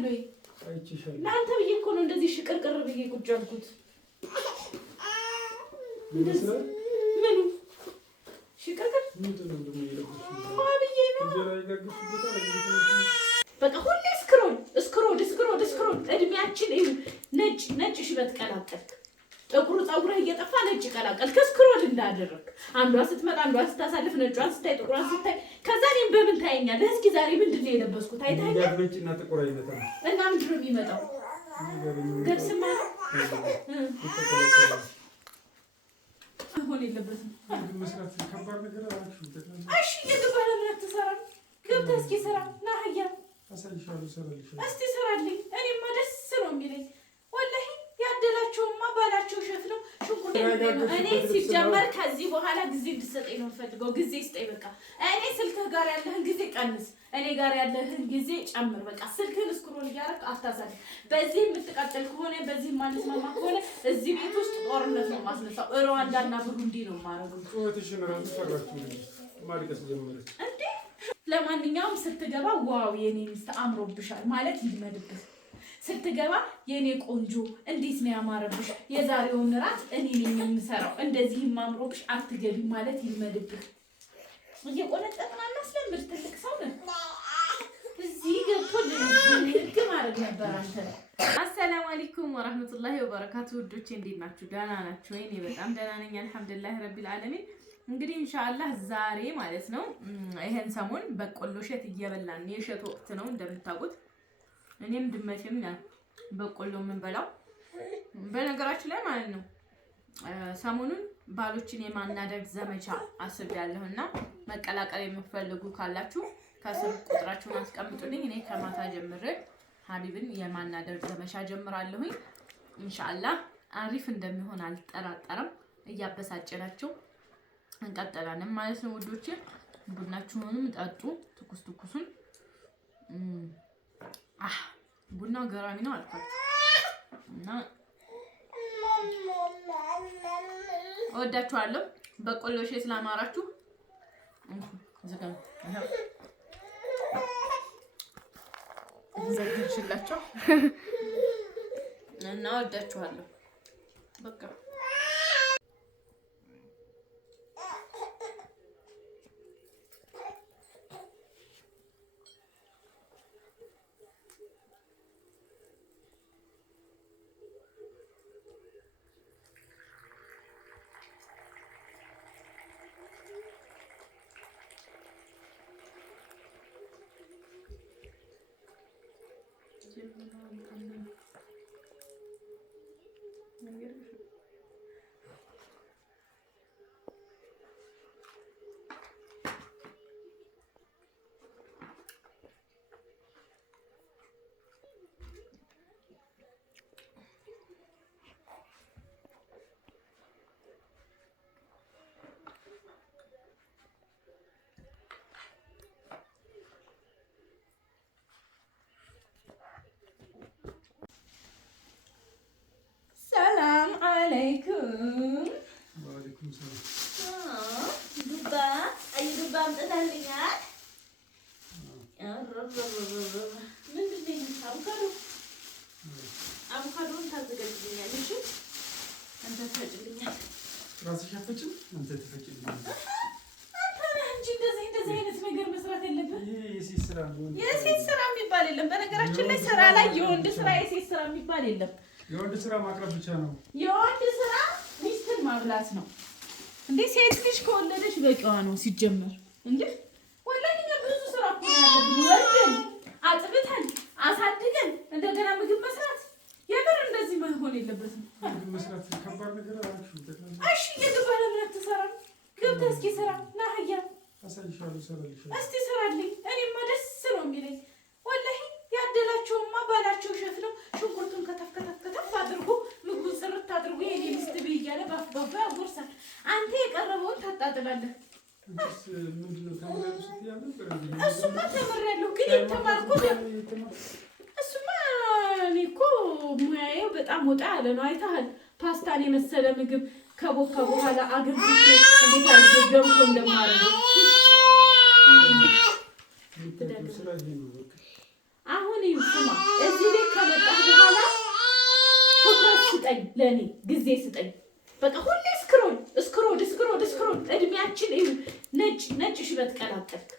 አይተኛለሁ ለአንተ ብዬ እኮ ነው እንደዚህ ሽቅርቅር ብዬ ቁጭ ያልኩት ምኑ ሽቅርቅር በቃ ሁሌ እስክሮል እድሜያችን ነጭ ሽበት ቀላቀልክ ጥቁሩ ፀጉርህ እየጠፋ ነጭ ቀላቀልክ እስክሮል እንዳደረግ አንዷ ስትመጣ አንዷ ስታሳልፍ ነጯን ስታይ ጥቁሯን ስታይ ከዛ እኔም በምን ታየኛለህ? እስኪ ዛሬ ምንድን ነው የለበስኩት አይተኸኛል? ነጭና ጥቁር አይመጣም እና ምንድን ነው የሚመጣው? ገብስማ አሁን የለበትም መስራት ከባድ ነገር አላችሁ። እሺ የገባህ ለምን አትሰራም? ገብተህ እስኪ ስራ ና ሀያ አሳይሻለሁ። ሰራልሻለሁ እስቲ ስራልኝ። እኔማ ደስ ነው የሚለኝ ወላሂ። ያደላቸውማ ባላቸው ሸፍ ነው ሽንኩርት ነው። እኔ ሲጀመር ከዚህ በኋላ ጊዜ እንድትሰጠኝ ነው የምፈልገው። ጊዜ ስጠኝ በቃ። እኔ ስልክህ ጋር ያለህን ጊዜ ቀንስ፣ እኔ ጋር ያለህን ጊዜ ጨምር። በቃ ስልክህን ስክሮል እያደረክ አታሳልፍ። በዚህ የምትቀጥል ከሆነ በዚህ የማንስማማ ከሆነ እዚህ ቤት ውስጥ ጦርነት ነው ማስነሳው። ሩዋንዳና ብሩንዲ ነው የማደርገው። ጾትሽን ራሱ ሰራችሁ ማልቀስ ጀመረች እንዴ? ለማንኛውም ስትገባ ዋው የኔ ሚስት አምሮብሻል ማለት ይልመድብህ። ስትገባ የኔ ቆንጆ እንዴት ነው ያማረብሽ፣ የዛሬውን ራት እኔ ነኝ የምሰራው፣ እንደዚህም አምሮብሽ አትገቢ ማለት ይልመድብህ። እየቆነጠጥና እናስለምድ። ትልቅ ሰው ነህ። እዚህ ገብቶ ልክ ማድረግ ነበር አንተ። አሰላሙ አለይኩም ወራህመቱላሂ ወበረካቱ። ውዶቼ እንዴት ናችሁ? ደህና ናችሁ ወይ? እኔ በጣም ደህና ነኝ አልሐምዱሊላህ ረቢል ዓለሚን። እንግዲህ ኢንሻአላህ ዛሬ ማለት ነው ይሄን ሰሞን በቆሎ እሸት እየበላን ነው። የእሸት ወቅት ነው እንደምታውቁት። እኔም ድመቴም በቆሎ የምንበላው በነገራችን ላይ ማለት ነው። ሰሞኑን ባሎችን የማናደድ ዘመቻ አስቤያለሁና መቀላቀል የምትፈልጉ ካላችሁ ከስር ቁጥራችሁን አስቀምጡልኝ። እኔ ከማታ ጀምሬ ሀቢብን የማናደድ ዘመቻ ጀምራለሁኝ። ኢንሻአላህ አሪፍ እንደሚሆን አልጠራጠርም። እያበሳጨናቸው እንቀጥላለን ማለት ነው ውዶቼ። ቡናችሁንም ጠጡ ትኩሱን። ቡናው ገራሚ ነው አልኳችሁ እና እወዳችኋለሁ። በቆሎ እሸት ስላማራችሁ ዝጋም ዘይትሽላችሁ እና እወዳችኋለሁ በቃ። አለይኩም ወአለይኩም ሰላም። ዱባ ዱባ አምጥታልኛል። ምንድን ነው? አቮካዶን ታዘጋጅልኛለሽ? አንተ ትፈጭልኛል። ራስሽ አትፈጭም? አንተ ትፈጭልኛለሽ። አንተ እንጂ እንደዚህ አይነት ነገር መስራት የለብህም። የሴት ስራ የሚባል የለም። በነገራችን ላይ ስራ ላይ የወንድ ስራ የሴት ስራ የሚባል የለም። የወንድ ስራ ማቅረብ ብቻ ነው። የወንድ ስራ ሚስትን ማብላት ነው እንዴ? ሴት ልጅ ከወለደች በቂዋ ነው ሲጀመር። እንዴ ወላሂ ብዙ ስራ እኮ ያለብን፣ ወልደን አጥብተን አሳድገን እንደገና ምግብ መስራት። የምር እንደዚህ መሆን የለበትም። ምግብ መስራት ከባድ ነገር አላችሁ። እሺ የገባህ ለምን አትሰራም? ገብተህ እስኪ ስራ ና ሀያ አሳይሻለሁ። ሰራልሻለሁ እስቲ ስራልኝ። እኔማ ደስ ነው የሚለኝ ወላሂ። ያደላቸውማ ባላቸው ሸፍ ነው። ሽንኩርቱን ከተፍ አድርጎ ምግቡን ስርት አድርጎ የኔ ሚስት ብይ እያለ ባፍ ያጎርሳል። አንተ የቀረበውን ታጣጥላለህ። እሱማ ተምሬያለሁ፣ ግን የተማርኩት እሱማ እኔ እኮ ሙያዬው በጣም ወጣ ያለ ነው። አይተሃል፣ ፓስታን የመሰለ ምግብ ከቦካ በኋላ አግብቼ እንዴት አድርጌ ገንፎ እንደማደርገው አሁን ይኸው ስማ፣ ለኔ ጊዜ ስጠኝ። በቃ ሁሌ ስክሮል እድሜያችን እዩ። ነጭ ሽበት ቀላቀልክ፣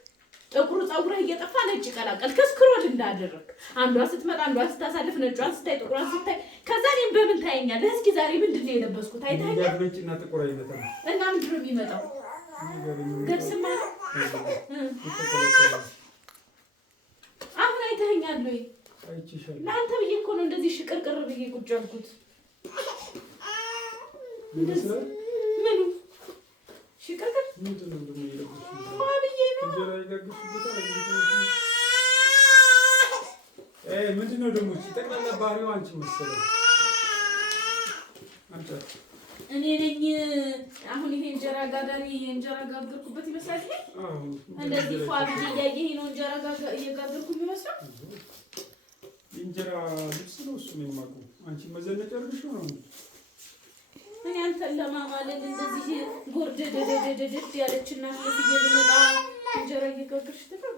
ጥቁሩ ፀጉርህ እየጠፋ ነጭ ቀላቀልክ። ስክሮል እንዳደረግ አንዷ ስትመጣ አንዷ ስታሳልፍ ነጯን ስታይ ጥቁሯን ስታይ ከዛ እኔም በምን ታየኛለህ? እስኪ ዛሬ ምንድን ነው የለበስኩት? አይተኸኛል? ነጭና ጥቁር አይመጣም እና ምንድን ነው የሚመጣው? ገብስማ አሁን አይተኸኛል ወይ? ለአንተ ብዬ እኮ ነው እንደዚህ ሽቅርቅር ብዬ ቁጭ ያልኩት። ምኑ ሽቅርቅር ምንድን ነው ደግሞ ብዬ ነው? እንጀራ ይጋግሱበታል። ምንድን ነው ደግሞ ጠቅላላ ባህሪው አንቺ መሰለኝ። እኔ ነኝ አሁን ይሄ እንጀራ ጋጋሪ እንጀራ ጋገርኩበት ይመስላል። እንደዚህ ፏ ብዬ እያየኸኝ ነው እንጀራ እየጋገርኩ የሚመስለው። እንጀራ ልብስ ነው እሱ ነው የማውቀው። አንቺ መዘነጫ አድርገሽ ነው። እኔ አንተን ለማማለል እንደዚህ ጎርደደደደደድ ያለች እናት መስዬ ብመጣ እንጀራ እየጋገርሽ ትፈር።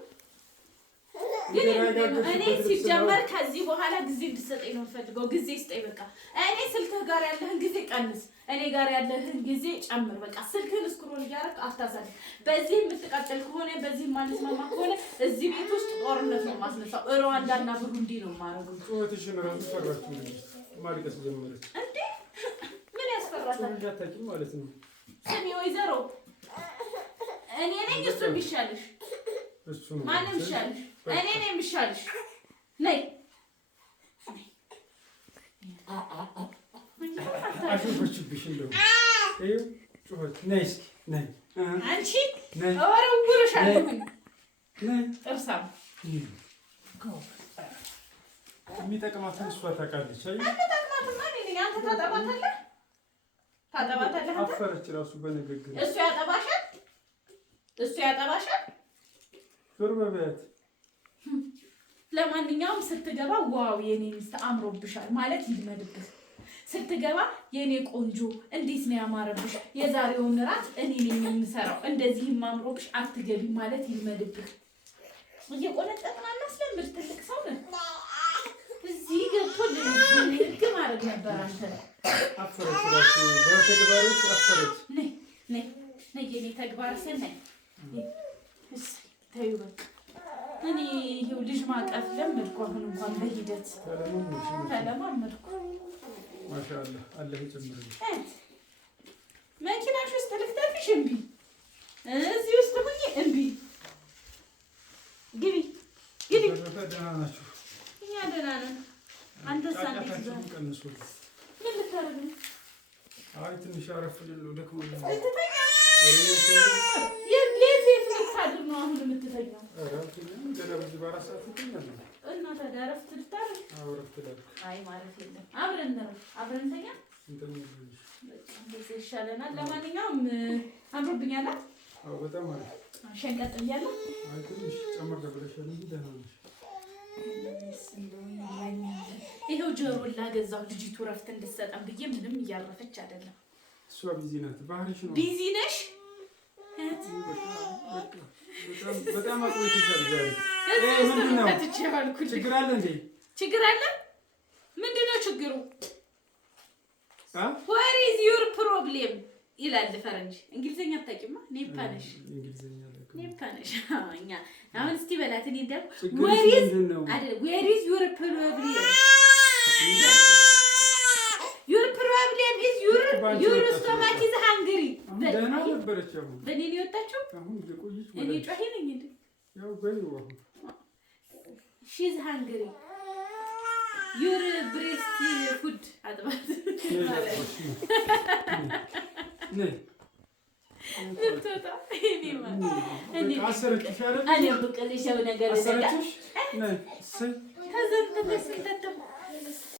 እኔ ሲጀመር ከዚህ በኋላ ጊዜ እንድትሰጠኝ ነው የምፈልገው። ጊዜ ስጠኝ በቃ። እኔ ስልክህ ጋር ያለህን ጊዜ ቀንስ፣ እኔ ጋር ያለህን ጊዜ ጨምር። በቃ ስልክህን ስክሮል እያደረግህ አታሳልፍ። በዚህ የምትቀጥል ከሆነ በዚህ የማንስማማ ከሆነ እዚህ ቤት ውስጥ ጦርነት ነው የማስነሳው። ሩዋንዳና ብሩንዲ ነው የማደርገው። ጩኸትሽን እራሱ ፈራችሁ ማልቀስ ጀመረች እንዴ? ምን ያስፈራታል? እንዳታውቂም ማለት ነው። ስሚ ወይዘሮ፣ እኔ ነኝ እሱ የሚሻልሽ? ማንም ይሻልሽ? እኔ ነኝ የሚሻልሽ? ነይ አሽፎችብሽ እንደው ይኸው ጩኸት። ነይ እስኪ ነይ አንቺ እወረውርሻለሁኝ። ነይ ጥርሳም የሚጠቅማትን እሷ ታውቃለች። አይ አንተጠቅማትማ እኔ ነኝ። አንተ ታጠባታለህ ታጠባታለህ። አፈረች እራሱ በንግግር። እሱ ያጠባሻል ዞር በበያት። ለማንኛውም ስትገባ ዋው የኔ ሚስት አምሮብሻል ማለት ይልመድብህ። ስትገባ የኔ ቆንጆ እንዴት ነው ያማረብሽ፣ የዛሬውን እራት እኔ ነኝ የምሰራው፣ እንደዚህም አምሮብሽ አትገቢ ማለት ይልመድብህ። እየቆነጠጥን አናስለምድ። ትልቅ ሰው ነህ። እዚህ ገብቶ ልግ ማድረግ ነበር። አንተ አፈረች እራሱ በተግባሮች አፈረች። ነይ የኔ ተግባር ሰናይ ተይው በቃ። እኔ ይኸው ልጅ ማቀፍ ለመድኩ። አሁን እንኳን በሂደት ተለማመድኩ። ማሻአላ አላህ ይጨምርልሽ። መኪናሽ ውስጥ ልክተትሽ እምቢ፣ እዚህ ውስጥ ሁኚ እምቢ። ግቢ። ደህና ናችሁ? እኛ ደህና ነን። አንተስ እንዴት ነህ? ምን ልታረግ ነው? አይ ትንሽ አረፍ ልል ደክሞኛል። ልታድር ነው አሁን የምትተኛው? ገና በዚህ በአራት ሰዓት እተኛለሁ። እና ታዲያ እረፍት ልታረግ? አዎ እረፍት ላድርግ። አይ ማረፍ የለም። አብረን እረፍ፣ አብረን ተኛ። እንደዚህ ይሻለናል። ለማንኛውም አምሮብኛል። አዎ በጣም አሪፍ። ሸንቀጥ ብያለሁ። አይ ትንሽ ጨመር ብለሻል እንጂ ደህና ነሽ። ይኸው ጆሮላ ገዛሁ ልጅቱ እረፍት እንድትሰጠን ብዬ ምንም እያረፈች አይደለም። እሷ ቢዚ ናት። ባህሪሽ ነው። ቢዚ ነሽ? በጣም አቆይተሻል ዛሬ። ምንድን ነው ችግር አለ እንዴ? ችግር አለ? ምንድን ነው ችግሩ? What is your problem ይላል ፈረንጅ። እንግሊዘኛ አታውቂማ? ኔፓ ነሽ። እኛ አሁን እስቲ በላት። እኔ እንደው where is your problem? Your problem is your stomach is hungry. ደህና ነበረች። አሁን በእኔ ነው የወጣችው። አሁን ልቆይሽ እኔ ጮሄ ነኝ እንዴ? ያው በይው አሁን she's hungry. Your breast food አጥባት ነይ ልትወጣ እኔ አሰረችሽ አይደል? እኔ ብቅልሽ ያው ነገር አሰረችሽ ነይ ከዘን ተመስልተት